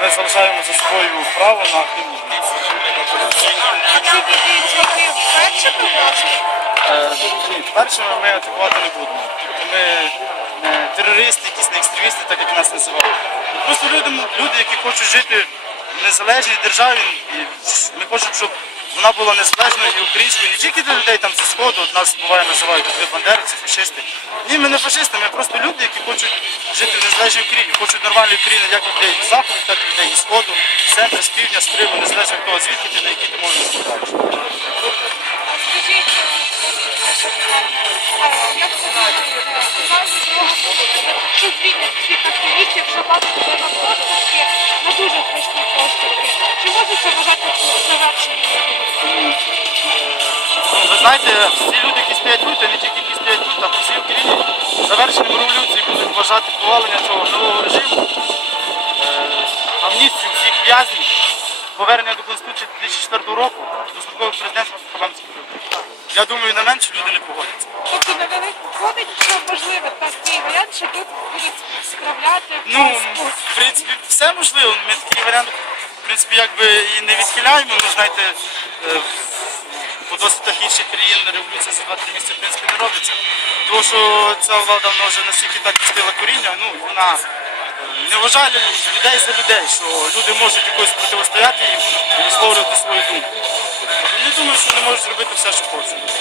ми залишаємо за собою право на активну зміну. Побачили? Е, Ні, першими ми атакувати не будемо. Тобто ми не терористи, якісь не екстремісти, так як нас називають. Просто люди, люди, які хочуть жити в незалежній державі, ми хочемо, щоб вона була незалежною і українською, не тільки для людей там зі сходу, от нас буває називають ви бандерівці, фашисти. Ні, ми не фашисти, ми просто люди, які хочуть жити в незалежній Україні, хочуть нормальної країни, як людей з заходу, так і з сходу, з центру, з півдня, з Криму, незалежно від того, звідки ти, на якій ти можеш себе на на дуже смішні поступки? Чи може це вважати завершенням? Ну, ви знаєте, всі люди, які стоять тут, а не тільки які стоять тут, а по всій Україні завершенням революції будуть вважати повалення цього нового режиму, в'язнів, повернення до Конституції 2004 року, дострокових президентських парламентських виборів. Я думаю, на менше люди не погодяться. Тобто не виходить, що можливо такий варіант, що тут будуть справляти Ну, в принципі, все можливо. Ми такий варіант, в принципі, якби і не відхиляємо. Ну, знаєте, е, по досвідах інших країн революція за 2-3 місяці, в принципі, не робиться. Тому що ця влада вона вже настільки так пустила коріння, ну, вона не вважаю людей за людей, що люди можуть якось протистояти їм і висловлювати свою думку. Я думаю, що вони можуть зробити все, що хочуть.